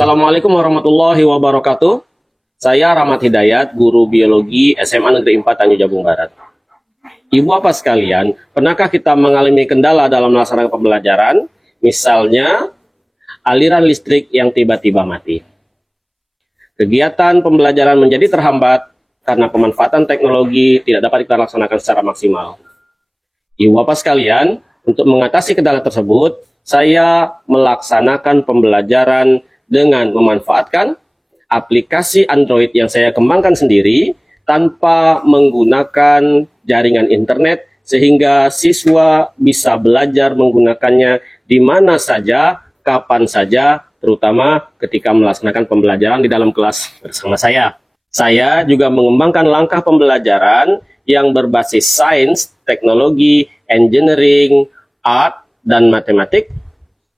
Assalamualaikum warahmatullahi wabarakatuh. Saya Rahmat Hidayat, guru biologi SMA Negeri 4 Tanjung Jabung Barat. Ibu bapak sekalian, pernahkah kita mengalami kendala dalam melaksanakan pembelajaran? Misalnya, aliran listrik yang tiba-tiba mati. Kegiatan pembelajaran menjadi terhambat karena pemanfaatan teknologi tidak dapat kita laksanakan secara maksimal. Ibu bapak sekalian, untuk mengatasi kendala tersebut, saya melaksanakan pembelajaran dengan memanfaatkan aplikasi Android yang saya kembangkan sendiri tanpa menggunakan jaringan internet, sehingga siswa bisa belajar menggunakannya di mana saja, kapan saja, terutama ketika melaksanakan pembelajaran di dalam kelas bersama saya. Saya juga mengembangkan langkah pembelajaran yang berbasis sains, teknologi, engineering, art, dan matematik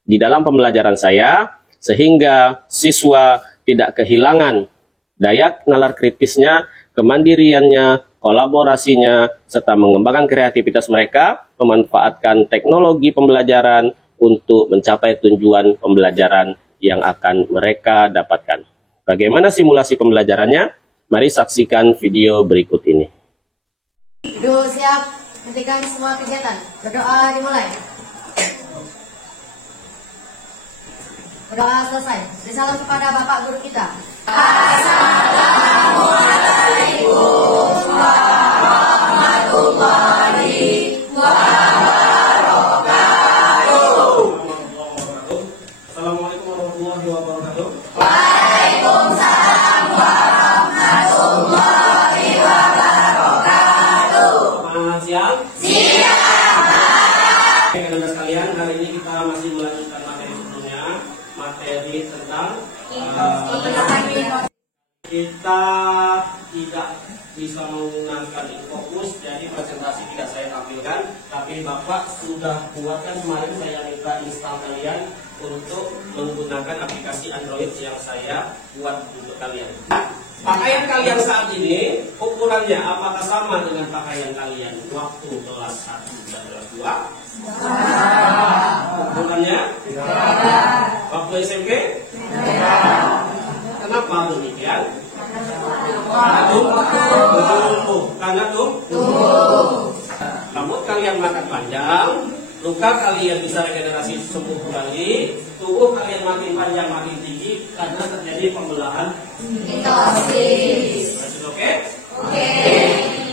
di dalam pembelajaran saya, sehingga siswa tidak kehilangan daya nalar kritisnya, kemandiriannya, kolaborasinya, serta mengembangkan kreativitas mereka, memanfaatkan teknologi pembelajaran untuk mencapai tujuan pembelajaran yang akan mereka dapatkan. Bagaimana simulasi pembelajarannya? Mari saksikan video berikut ini. Duduk siap, hentikan semua kegiatan. Berdoa dimulai. Berdoa selesai. Beri salam kepada Bapak Guru kita. Assalamualaikum warahmatullahi wabarakatuh. Assalamualaikum warahmatullahi wabarakatuh. Waalaikumsalam warahmatullahi wabarakatuh. Selamat siang. Siap. Rekan-rekan sekalian, hari ini kita masih melanjutkan materi sebelumnya, materi tentang kita tidak bisa menggunakan fokus, jadi presentasi tidak saya tampilkan, tapi Bapak sudah buatkan kemarin. Saya minta install kalian untuk menggunakan aplikasi Android yang saya buat untuk kalian. Pakaian kalian saat ini, ukurannya apakah sama dengan pakaian kalian waktu kelas 1 dan kelas 2? Ukurannya? Waktu SMP? Kenapa demikian? Karena tumbuh. Rambut kalian makan panjang, luka kalian bisa regenerasi sembuh kembali, tubuh kalian makin panjang makin tinggi karena terjadi pembelahan mitosis. Oke? Oke.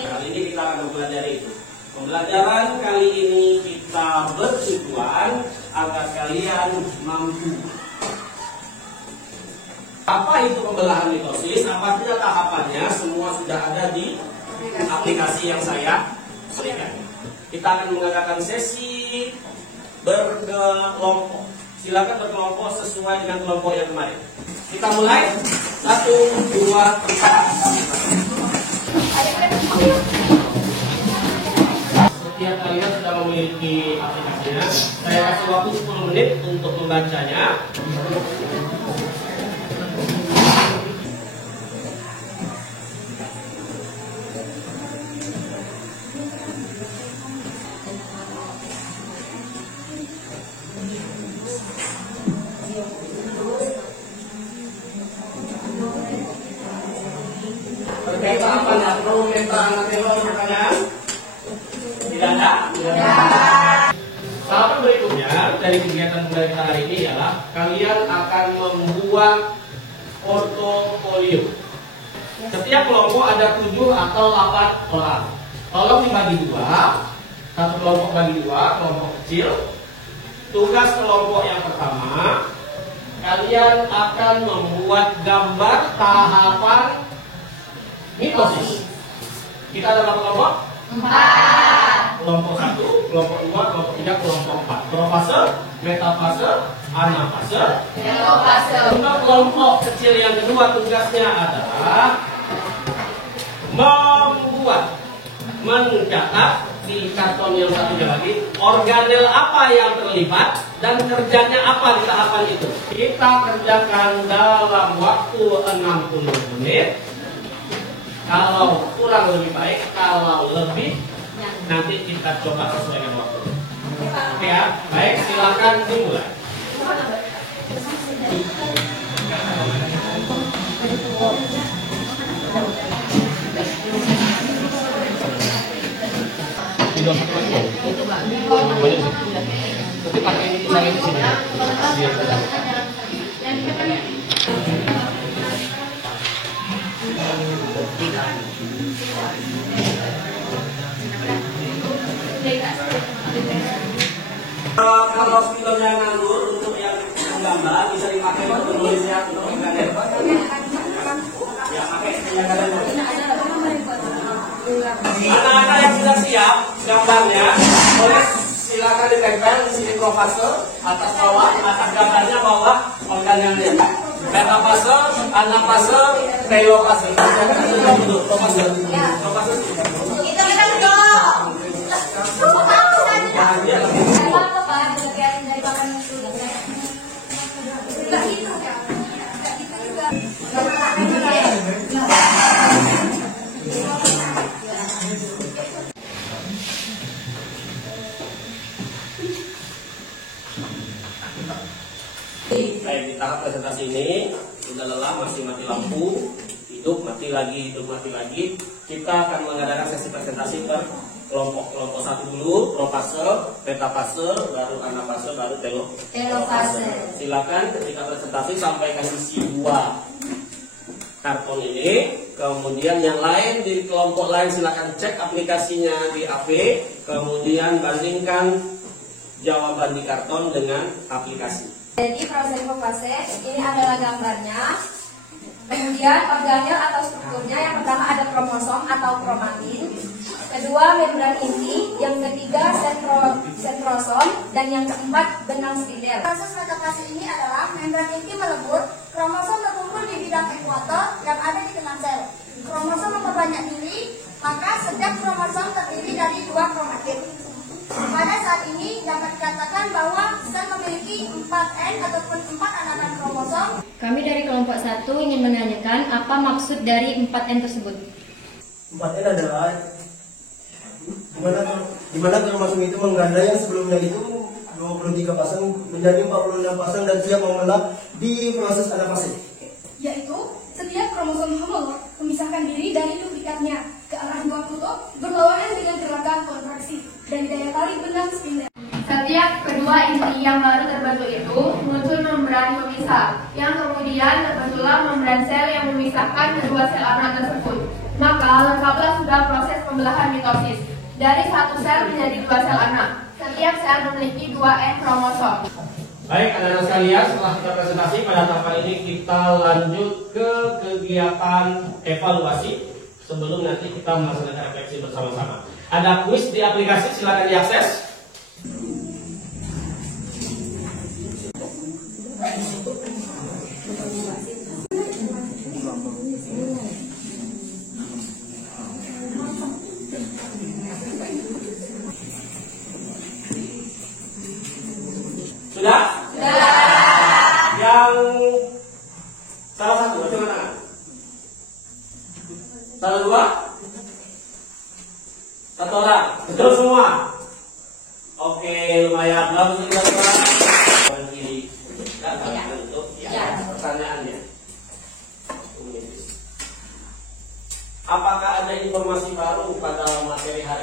Kali ini kita akan mempelajari itu. Pembelajaran kali ini kita bertujuan agar kalian mampu. Apa itu pembelahan mitosis? Apa saja tahapannya? Semua sudah ada di aplikasi yang saya berikan. Kita akan mengadakan sesi berkelompok. Silakan berkelompok sesuai dengan kelompok yang kemarin. Kita mulai. 1, 2, 3. Setiap kalian sudah memiliki aplikasinya. Saya kasih waktu 10 menit untuk membacanya. Terkait apa ya? Perlu minta materi pertanyaan? Tidak ada? Tahapan berikutnya dari kegiatan pembelajaran hari ini ialah kalian akan membuat portofolio. Setiap kelompok ada 7 atau 8 orang. Tolong dibagi 2. Satu kelompok bagi 2, kelompok kecil. Tugas kelompok yang pertama, kalian akan membuat gambar tahapan mitosis. Kita ada berapa kelompok? 4. Kelompok 1, kelompok 2, kelompok 3, kelompok 4. Profase, metafase, anafase, telofase. Untuk kelompok kecil yang kedua, tugasnya adalah mencatat di karton yang satunya lagi organel apa yang terlibat dan kerjanya apa di tahapan itu. Kita kerjakan dalam waktu 60 menit. Kalau kurang lebih baik, kalau lebih nanti kita coba sesuaikan waktu. Oke ya, baik, silakan dimulai. Kalau filmnya nganggur untuk yang gambar bisa dipakai untuk menulisnya untuk menggambar. Ya, pakai anak-anak yang sudah siap gambarnya, boleh silakan ditempel di sini profase atas bawah, atas gambarnya bawah organelnya. Beta fase, anak fase, teo fase. Profase. Profase. Kita kan dong. Apa Pak? Dari papan itu. Enggak gitu ya. Enggak gitu juga. Baik, di tahap presentasi ini sudah lelah, masih mati lampu, hidup mati lagi. Kita akan mengadakan sesi presentasi per kelompok satu dulu, profase, beta fase, baru anafase, baru telofase. Silakan ketika presentasi sampaikan isi 2 karton ini, kemudian yang lain di kelompok lain silakan cek aplikasinya di HP, kemudian bandingkan jawaban di karton dengan aplikasi. Jadi proses profase ini adalah gambarnya, kemudian organel atau strukturnya. Yang pertama ada kromosom atau kromatin, kedua membran inti, yang ketiga sentrosom, dan yang keempat benang spindel. Proses metafase ini adalah membran inti melebur, kromosom berkumpul di bidang ekuator yang ada di tengah sel. Kromosom memperbanyak diri, maka setiap kromosom terdiri dari 2 kromatin. Pada saat ini dapat dikatakan bahwa sel memiliki 4N ataupun 4 anakan kromosom. Kami dari kelompok 1 ingin menanyakan apa maksud dari 4N tersebut. 4N adalah di mana kromosom itu mengganda yang sebelumnya itu 23 pasang menjadi 46 pasang dan siap mengelak di proses anafase. Yaitu setiap kromosom homolog memisahkan diri dari duplikatnya ke arah 2 kutub berlawanan dengan gerakan kontraksi dan daya tarik benang spindel. Setiap kedua inti yang baru terbentuk itu muncul membran pemisah, yang kemudian terbentuklah membran sel yang memisahkan kedua sel anak tersebut. Maka lengkaplah sudah proses pembelahan mitosis dari 1 sel menjadi 2 sel anak. Setiap sel memiliki 2N kromosom. Baik, anak-anak sekalian, setelah kita presentasi pada tahapan ini kita lanjut ke kegiatan evaluasi sebelum nanti kita melaksanakan refleksi bersama-sama. Ada kuis di aplikasi, silakan diakses. Sudah? Sudah. Yang salah satu, coba tangan. Salah 2? 1 orang. Betul semua? Oke, lumayan. Lalu kita kanan kiri. Tidak bentuk. Ya. Pertanyaannya. Apakah ada informasi baru pada materi hari